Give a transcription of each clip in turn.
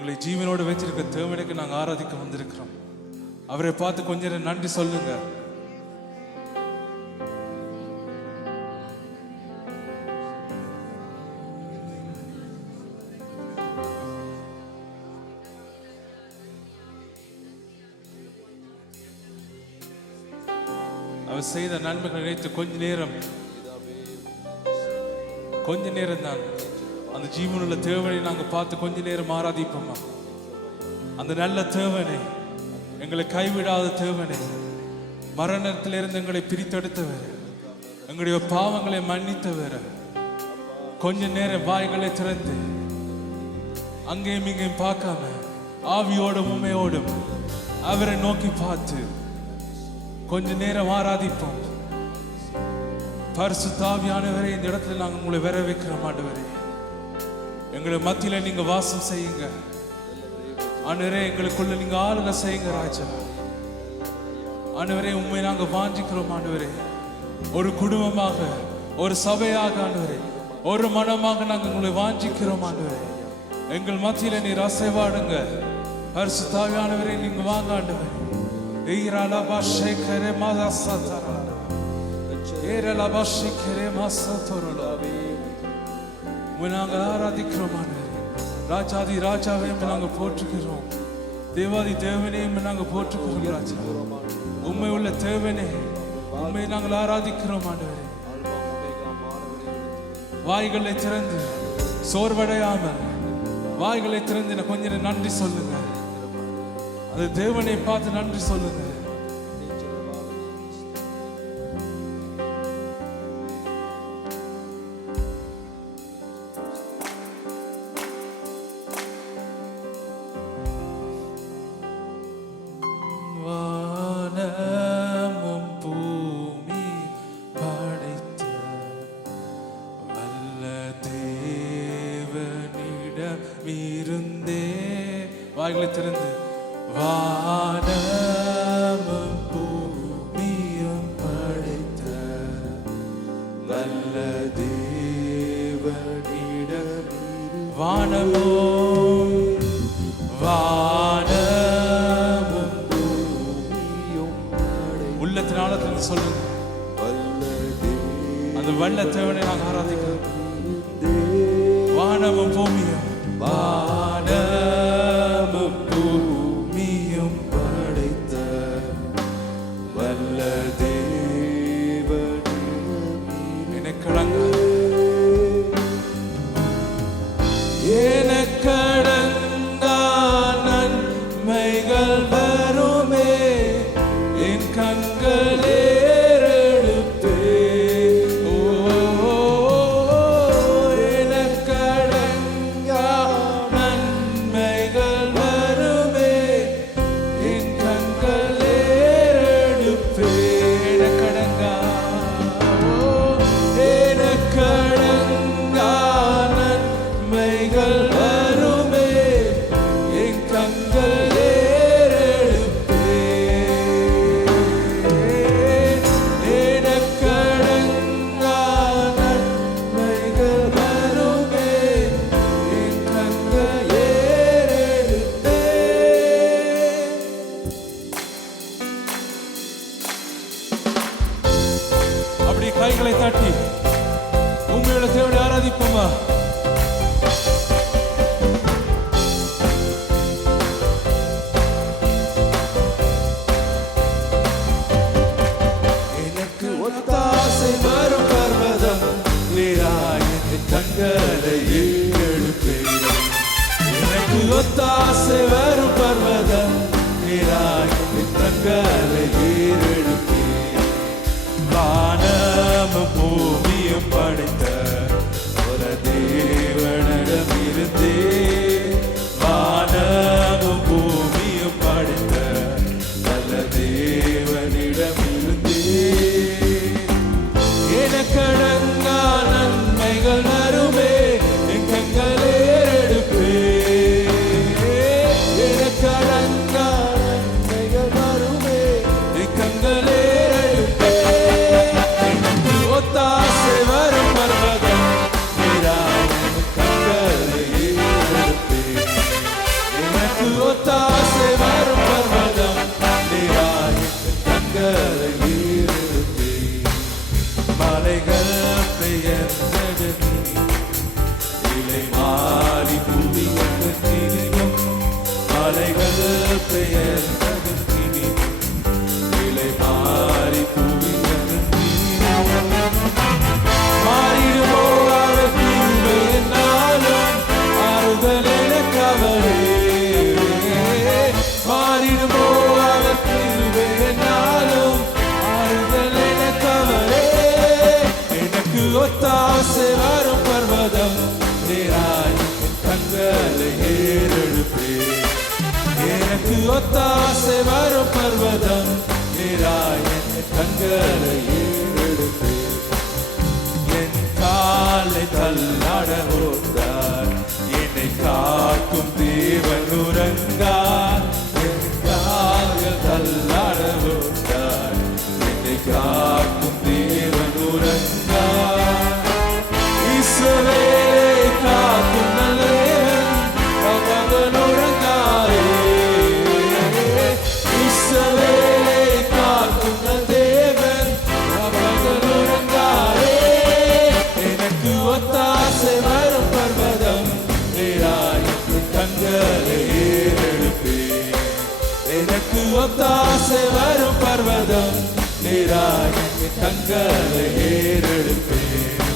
எங்களை ஜீவனோடு வச்சிருக்க தேவனுக்கு நாங்கள் ஆராதிக்க வந்திருக்கிறோம். அவரை பார்த்து கொஞ்ச நேரம் நன்றி சொல்லுங்க. அவர் செய்த நன்மைகளை நினைத்து கொஞ்ச நேரம் தான் அந்த ஜீவனுள்ள தேவனை நாங்கள் பார்த்து கொஞ்ச நேரம் ஆராதிப்போமா. அந்த நல்ல தேவனை, எங்களை கைவிடாத தேவனை, மரணத்திலிருந்து எங்களை பிரித்தெடுத்தவர், எங்களுடைய பாவங்களை மன்னித்தவர், கொஞ்ச நேரம் வாய்களை திறந்து அங்கேயும் இங்கேயும் பார்க்காம ஆவியோடும் உண்மையோடும் அவரை நோக்கி பார்த்து கொஞ்ச நேரம் ஆராதிப்போம். பரிசுத்த ஆவியானவரே, இந்த இடத்துல நாங்கள் உங்களை வர வைக்கிறோம். ஆண்டவரே, எங்களுடைய மத்தியில நீங்க வாசம் செய்யுங்க. ஆண்டவரே, எங்களுக்குள்ள நீங்க ஆளுகை செய்யுங்க ராஜா. ஆண்டவரே, உண்மை நாங்க வாஞ்சிக்கிறோம். ஆண்டவரே, ஒரு குடும்பமாக, ஒரு சபையாக, ஆண்டவரே, ஒரு மனமாக நாங்கள் உங்களை வாஞ்சிக்கிறோம். ஆண்டவரே, எங்கள் மத்தியில நீர் அசைவாடுங்க. பரிசுத்த ஆவியானவரே, நீங்க வாங்க. ஆண்டவரே, நாங்கள் ஆராதிக்கிறோம். ராஜாதி ராஜாவையும் நாங்கள் போற்றுகிறோம். தேவாதி தேவனையும் நாங்கள் போற்றுகிறோம். ராஜா, உண்மை உள்ள தேவனே, உண்மை நாங்கள் ஆராதிக்கிறோம். ஆண்டவரே, வாய்களை திறந்து சோர்வடையாமல் வாய்களை திறந்து கொஞ்சம் நன்றி சொல்லுங்க. அந்த தேவனை பார்த்து நன்றி சொல்லுங்க. வானமும் பூமி படைத்த வல்ல தேவனிடம் இருந்தே வாய்களை திறந்து வானமும் பூமியும் படைத்த வல்ல தேவனிடம் வானமும் பூமியும் உள்ளத்தினால சொல்லுங்க. அந்த வல்ல தேவனை நாங்கள் ஆராதிக்கிறோம். வானமும் பூமியும் வானமும் பூமியும் படைத்த வல்ல தேவனிடம் எனக்கடங்கா நன்மைகள் வருமே, என் கண்கள் ஏறெடுப்பே. எனக்கடங்கா நன்மைகள் வருமே, என் கண்கள் ஏறெடுப்பே. எனக்கடங்கா நன்மைகள் வருமே, என் கண்கள் ஏறெடுப்பே. எனக்கடங்கா நன்மைகள் வருமே, என் கண்கள் ஏறெடுப்பே. அப்படி கைகளை தட்டி உங்களோட தேவனை ஆராதிப்போமா. எனக்கு ஒத்தாசை வரும் பர்வதம் நீராய், என் கண்களை ஏறெடுப்பேன். எனக்கு ஒத்தாசை வரும் பர்வதம் நீராய், என் கண்களை ஏறெடுப்பேன். வானமும் பூமியும் படைத்த ஒரு தேவனிடம் இருந்தே, வானமும் பூமியும் படைத்த நல்ல தேவனிடம் இருந்தே. எனக்கடங்கா நன்மைகள் வருமே, என் கண்கள் ஏறெடுப்பே. எனக்கடங்கா நன்மைகள் வருமே, என் கண்கள் ஏறெடுப்பே. ஒத்தாசை வரும் பர்வதம் நீராய், என் கண்களை ஏறெடுப்பே. மாறி புவி திரியும் மலைகள் பெயர் நிலை மாறி புவி மாறிடுமோ அவர் தீர்வேனாலும் ஆறுதல் எனக்கவரே மாறிடுமோ அவர் தீர்வேனாலும் ஆறுதல் எனக்கவரே எனக்கு ஒத்தாசை வரும் பர்வதம் நேராய் கண்களை ஏறெடுப்பே எனக்கு ஒத்தாசை வரும் பர்வதம் நேராய் கண்களை ஏறெடுப்பே என் காலை தள்ளாட போட்டார் என்னை காக்கும் தேவன் உறங்கார் என் கால்கள் தள்ளாட போட்டார் என்னை காக்கும் தேவன் உறங்கார் இஸ்ரவேலை காக்கும் நல்லவன் அவன் உறங்காரே இஸ்ரவேலை காக்கும் தேவன் அவன் உறங்காரே எனக்கு ஒத்தாசை வரும் பர்வதம் நேராய் கண்களை ஏறெடுப்பேன் எனக்கு ஒத்தாசை வரும் பர்வதம் நேராய் கண்களை ஏறெடுப்பேன்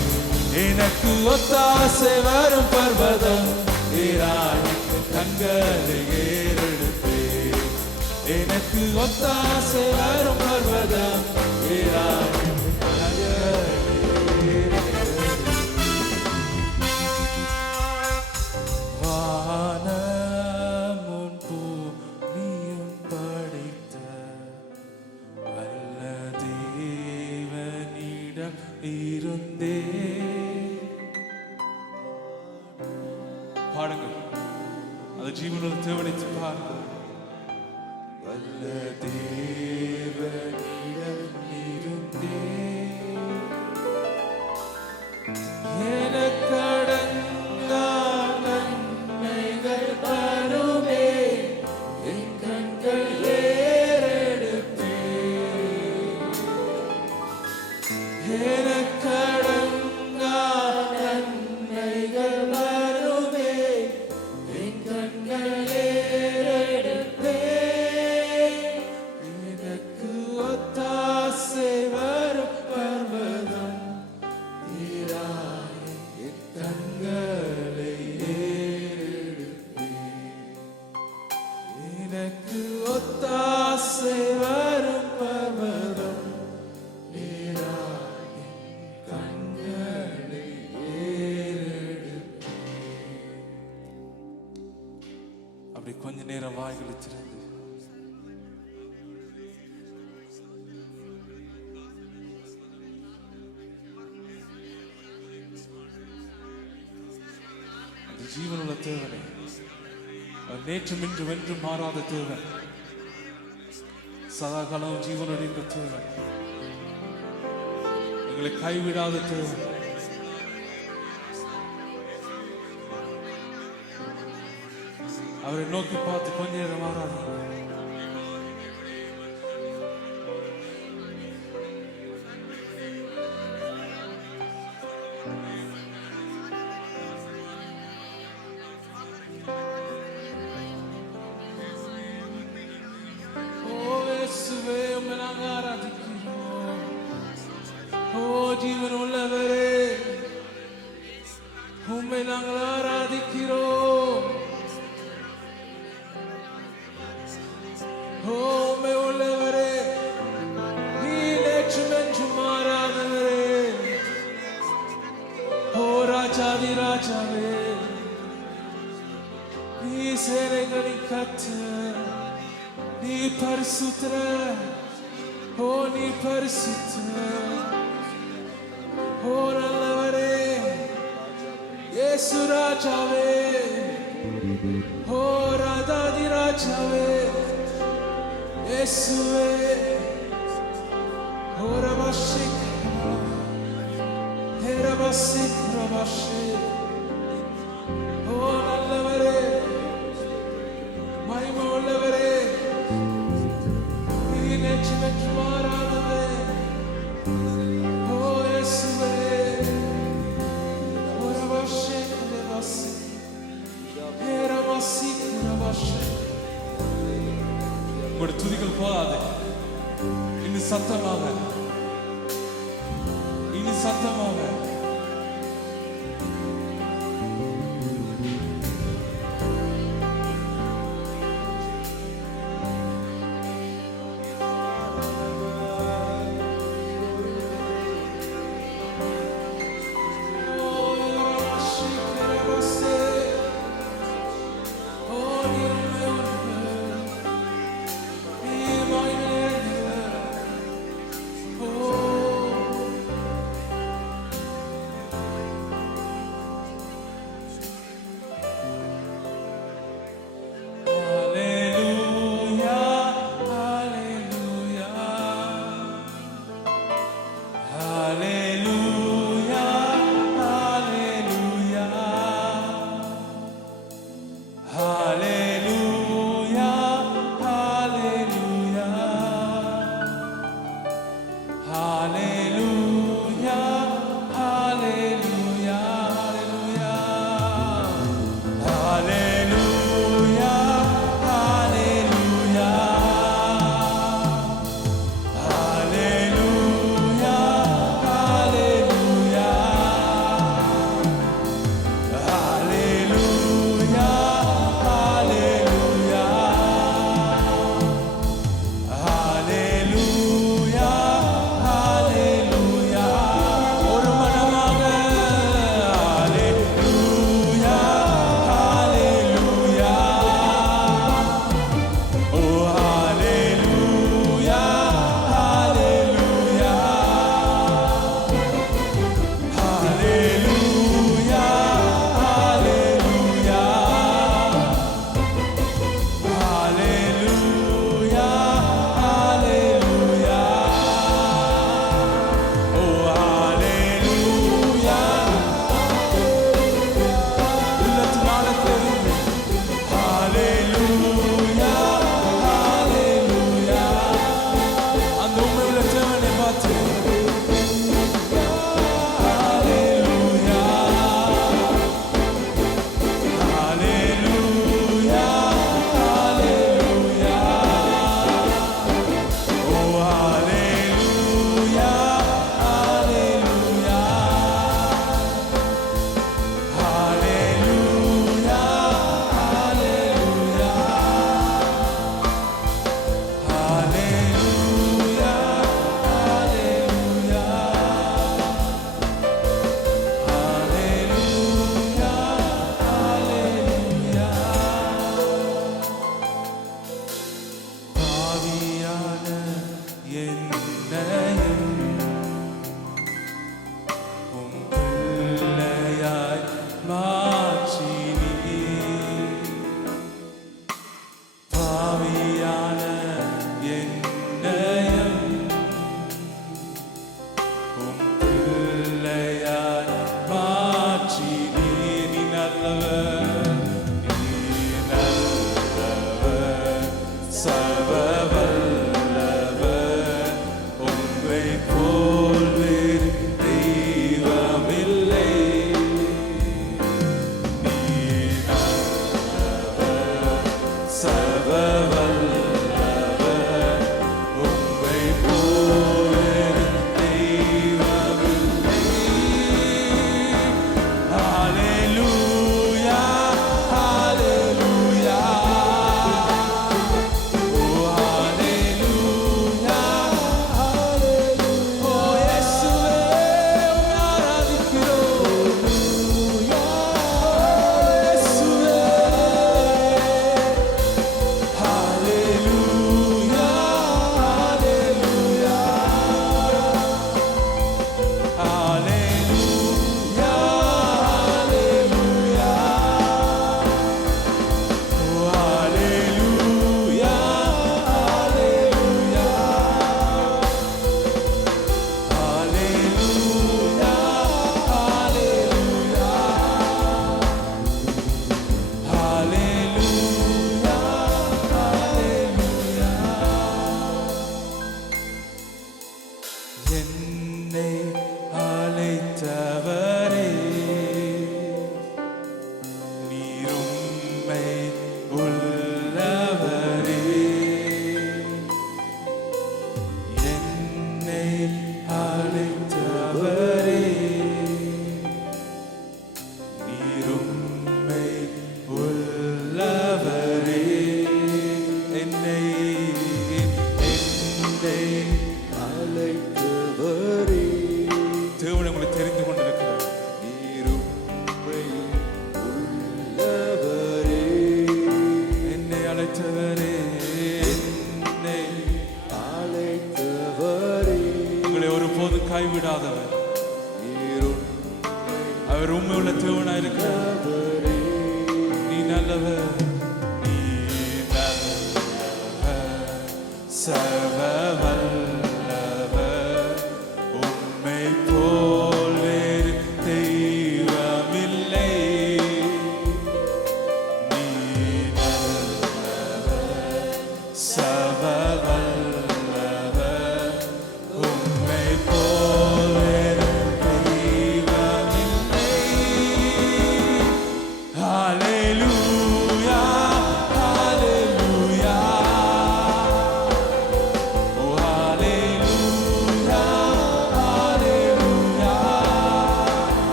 எனக்கு ஒத்தாசை வரும் பர்வதம் நேராய் கண்களை ஏறெடுப்பேன் எனக்கு ஒத்தாசை வரும் பர்வதம் நேராய் வானமும் பூமியும் படைத்த வல்ல தேவனிடம் இருந்தே பாடுங்க அது ஜீவனுள்ள தேவனித்து பாருங்க வல்ல தேவனிடம் இருந்தே எனக்கடங்கா நன்மைகள் தருமே என் கண்கள் ஏறெடுப்பே எனக்கடங்கா நன்மைகள் தருமே என் கண்கள் ஏறெடுப்பே எனக்கு ஒத்தாசை வரும் பர்வதம் நீராய் என் கண்களை ஏறெடுப்பே எனக்கு ஒத்தாசை வரும் பர்வதம் நீராய் என் கண்களை ஏறெடுப்பே அப்படி கொஞ்ச நேரம் வாய்களை திறந்து அந்த ஜீவனுள்ள தேவனை அவர் நேற்றும் இன்றும் என்றும் மாறாத தேவன் சதா காலம் ஜீவனுடைய தேவன் எங்களை கைவிடாத தேவன் அவரை நோக்கி பார்த்து கொஞ்ச நேரம் மாறாத ஜீவன் உள்ளவரே உம்மை நாங்கள் ஆராதிக்கிறோம் உம்மை உள்ளவரே நீ நேற்றும் என்றும் மாறாதவரே ஓ ராஜாதி ராஜாவே நீ சேனைகளின் கர்த்தர் நீ பரிசுத்தர் ஓ நீ பரிசுத்தர் ஓ நல்லவரே இயேசு ராஜாவே ஓ ராஜாதி ராஜாவே இயேசுவே ஓ ரபஷிக் ஹே ரபஷிக் ரபஷே ஓ நல்லவரே மகிமை உள்ளவரே நீ நேற்றும் என்றும் மாறாதவரே ஓ இயேசுவே ஓ ரபஷிக் ரபஷே உங்களுடைய துதிகள் போதாது. இனி சத்தமாக, இனி சத்தமாக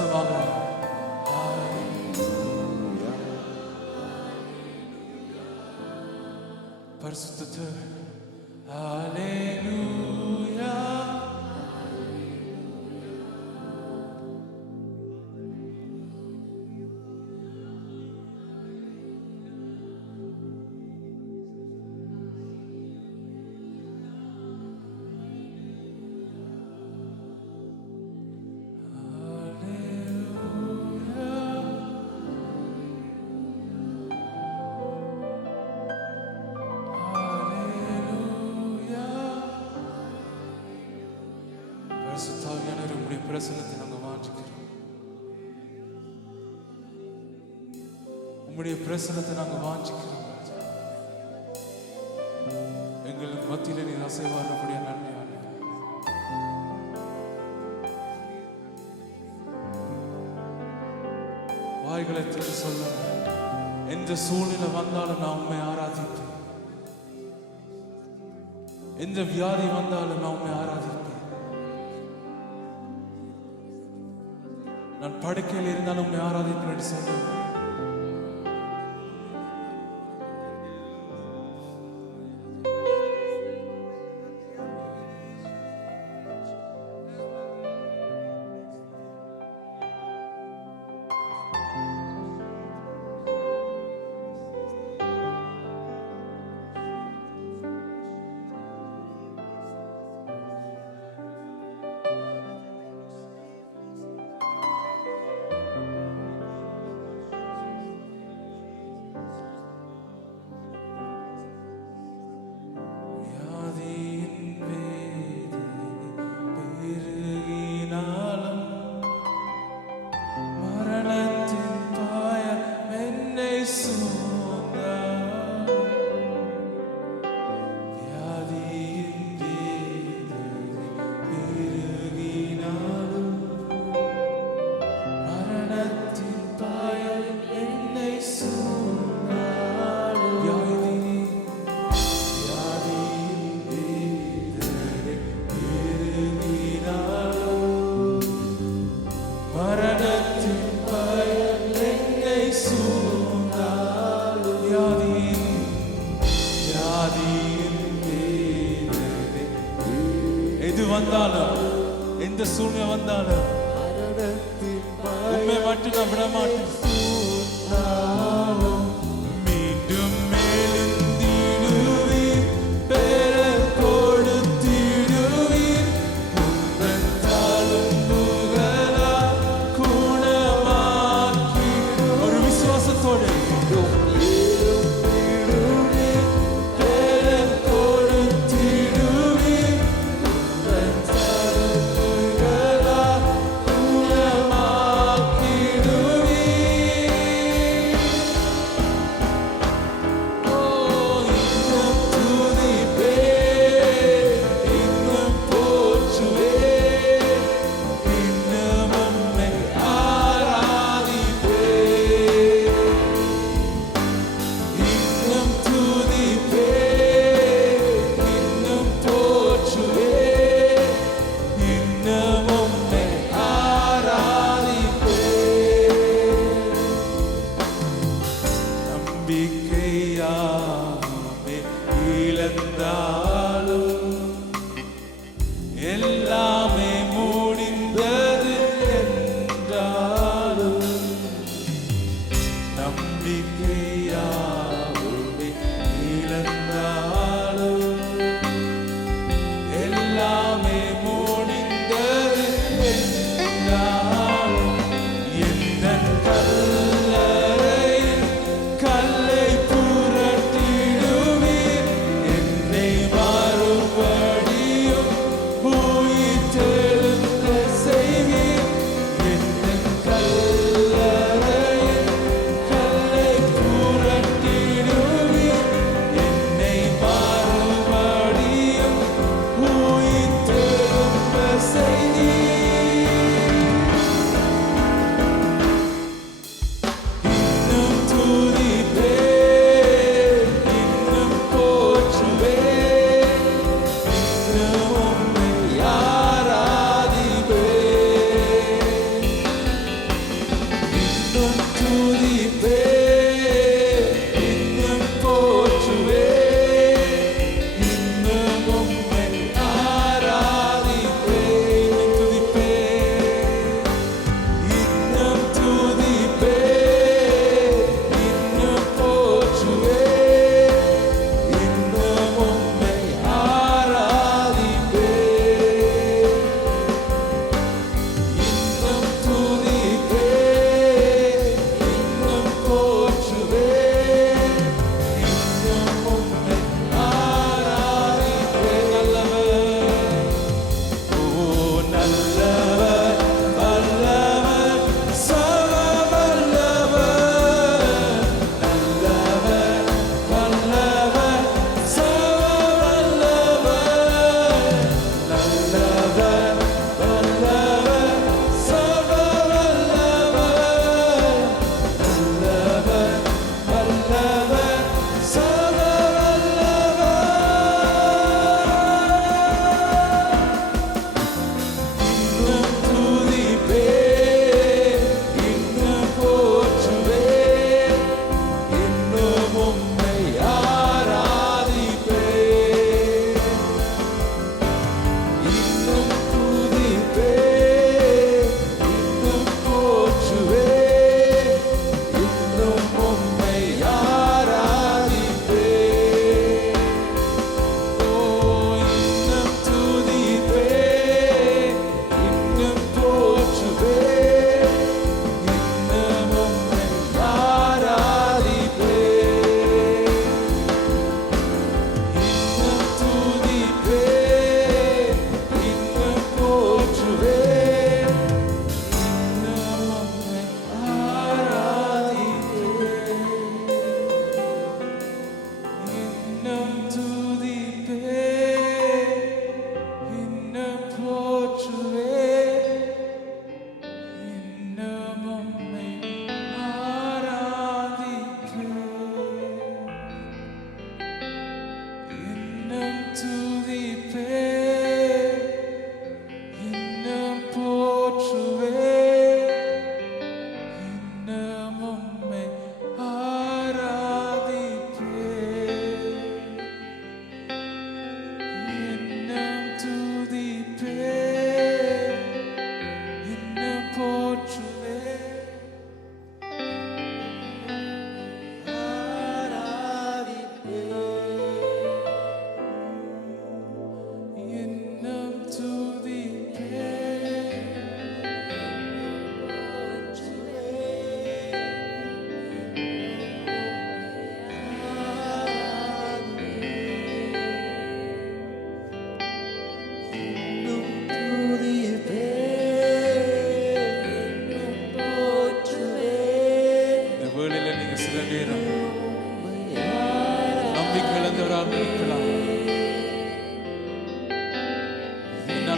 பரிசுத்தமாக பரிசுத்த தேவன். ஹல்லேலூயா. பரிசுத்தாவியானவர் உம்முடைய பிரசன்னத்தை நாங்கள் வாஞ்சிக்கிறோம். உம்முடைய பிரசன்னத்தை நாங்கள் வாஞ்சிக்கிறோம். எங்கள் மத்தியில நீர் அசைவாடுறபடிய நன்மையான வாய்களை திறந்து சொல்லுங்க. எந்த சூழ்நிலை வந்தாலும் நான் உண்மை ஆராதிப்பேன். எந்த வியாதி வந்தாலும் நான் உண்மை ஆராதிப்பேன். நான் படுக்கையில் இருந்தாலும் உண்மை ஆராதிப்பேன் என்று சொல்லுங்க. எது வந்தாலும் எந்த சூழ்நிலை வந்தாலும் உண்மை மட்டும் நான் விட மாட்டேன். மீண்டும் எழுந்திடுவீர், பெறக் கொடுத்திடுவீர், உந்தத்தாலும் புகழால் குணமாக்கி. ஒரு விசுவாசத்தோடு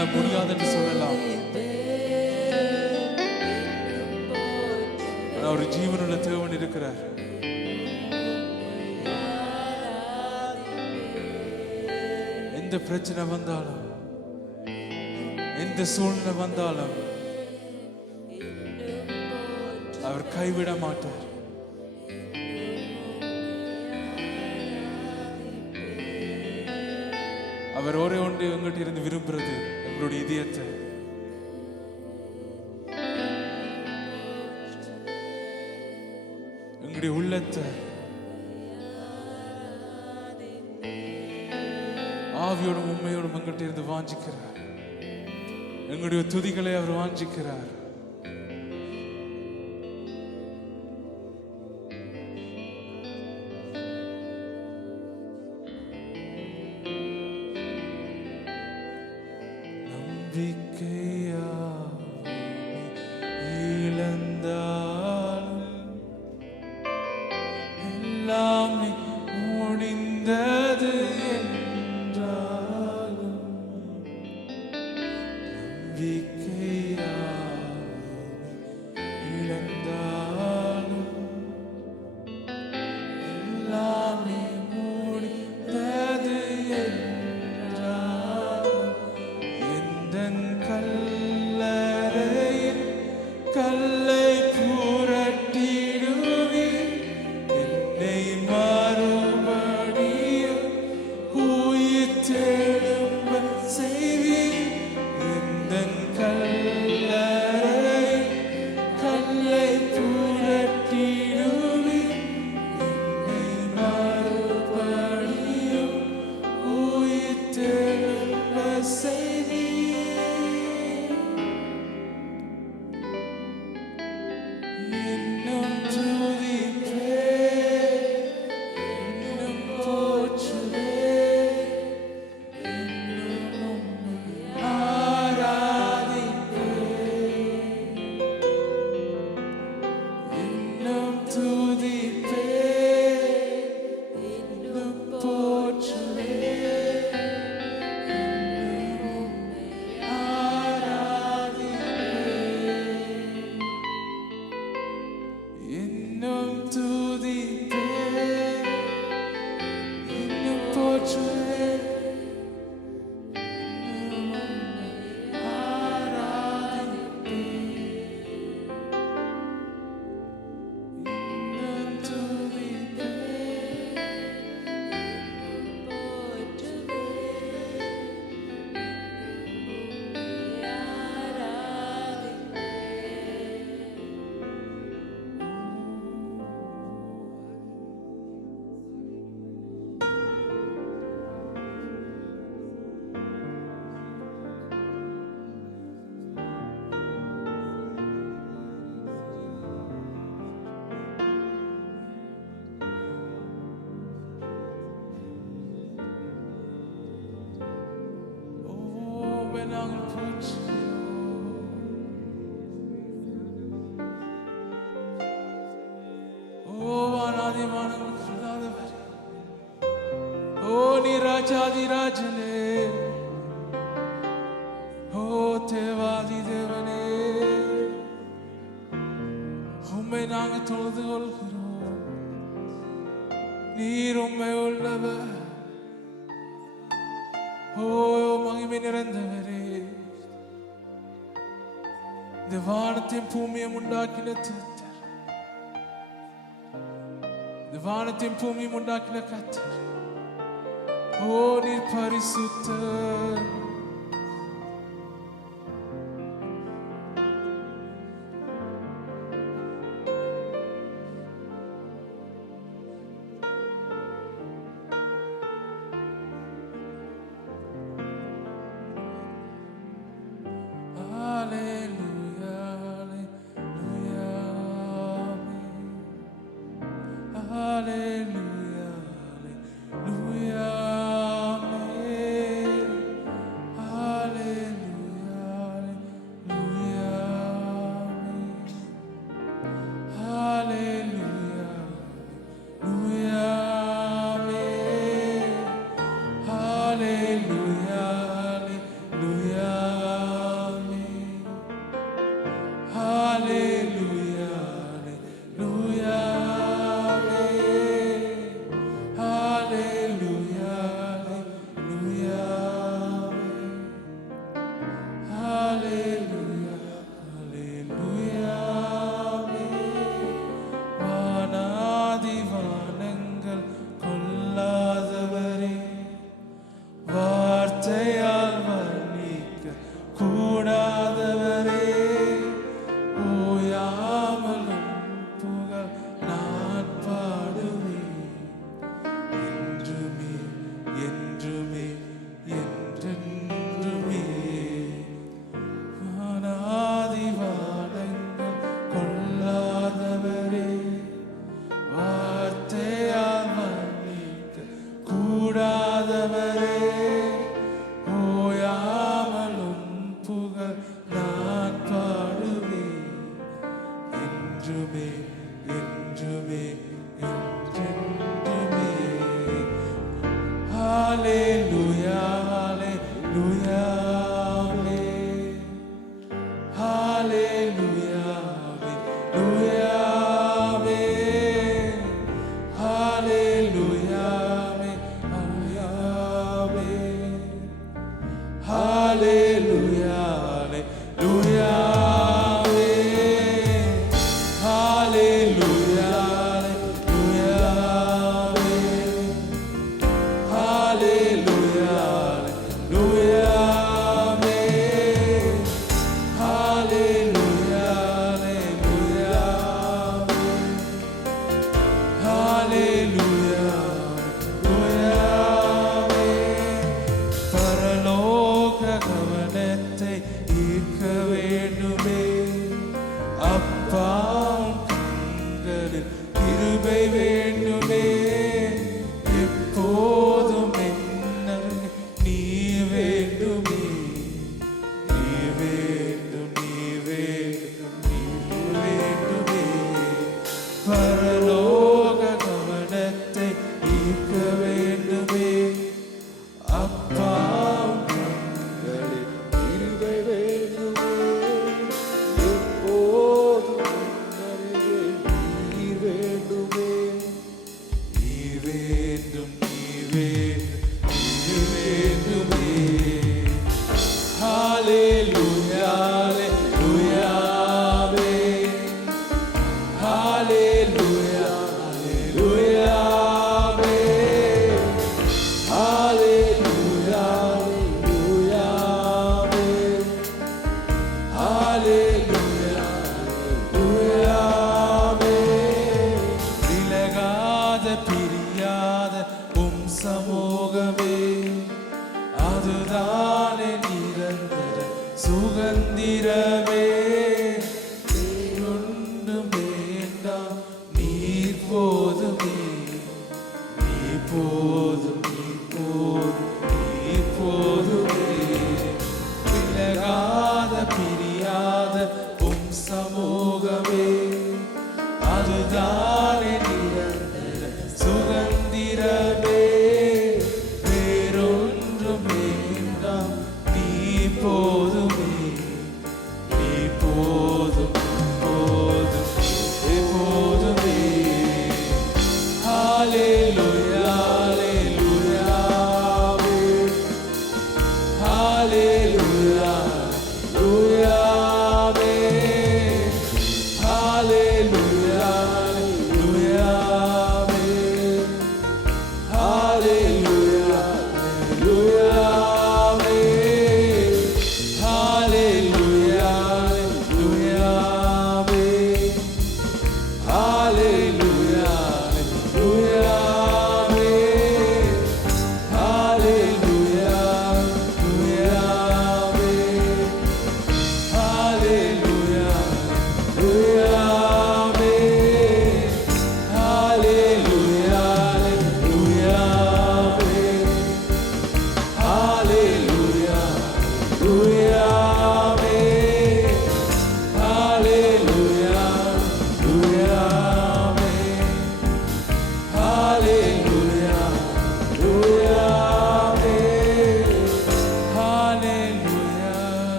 என்னால முடியாதுன்னு சொல்லலாம். ஆனா ஒரு ஜீவனுள்ள தேவன் இருக்கிறார். எந்த பிரச்சனை வந்தாலும், எந்த சூழ்நிலை வந்தாலும் அவர் கைவிட மாட்டார். அவர் ஒரே ஒன்று எங்கிட்ட இருந்து விரும்புறது எங்களுடைய இதயத்தை. எங்களுடைய உள்ளத்தை ஆவியோடும் உண்மையோடும் எங்கிட்ட இருந்து வாஞ்சிக்கிறார். எங்களுடைய துதிகளை அவர் வாஞ்சிக்கிறார். எல்லாமே முடிந்தது என்றாலும் இழந்தாலும் எல்லாமே முடிந்தது என்றாலும் எந்தன் கல்லறையில் கல்லை புரட்டிடுவீர், என்னை மறுபடியும் உயிர் தெழும்ப செய்வீர். எந்தன் கல்லறையில் கல்லை புரட்டிடுவீர், என்னை மறுபடியும் உயிர் தெழும்ப செய்வீர். இன்னும் துதிப்பேன், இன்னும் போற்றுவேன், இன்னும் உம்மை ஆராதிப்பேன். இன்னும் துதிப்பேன், இன்னும் போற்றுவேன், இன்னும் உம்மை ஆராதிப்பேன். இன்னும் துதிப்பேன், இன்னும் போற்றுவேன், இன்னும் உம்மை ஆராதிப்பேன். இன்னும் துதிப்பேன், நாங்கள் போற்றுகிறோம். வானாதி வானங்களுக்கு இல்லாதவர், நீ ராஜாதி ராஜனே, தேவாதி தேவனே, உம்மை நாங்கள் தொழுது கொள்கிறோம். நீர் உம்மை உள்ளவர், மகிமை நிறைந்தவரே. இந்த வானத்தையும் பூமியும் உண்டாக்கின கர்த்தர், இந்த வானத்தையும் பூமியும் உண்டாக்கின கர்த்தர், நீர் பரிசுத்தர். Hallelujah, hallelujah, amen.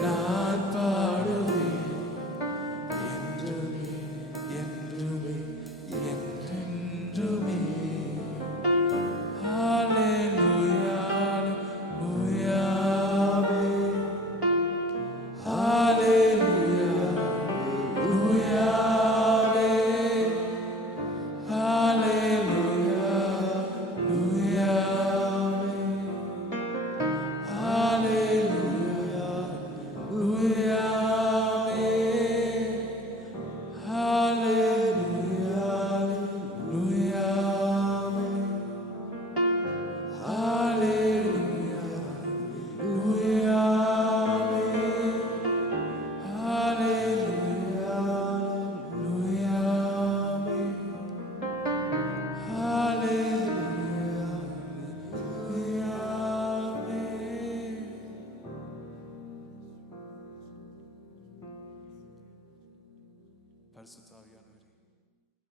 நான் பாடுவேன் பரிசுத்த ஆவியானவரே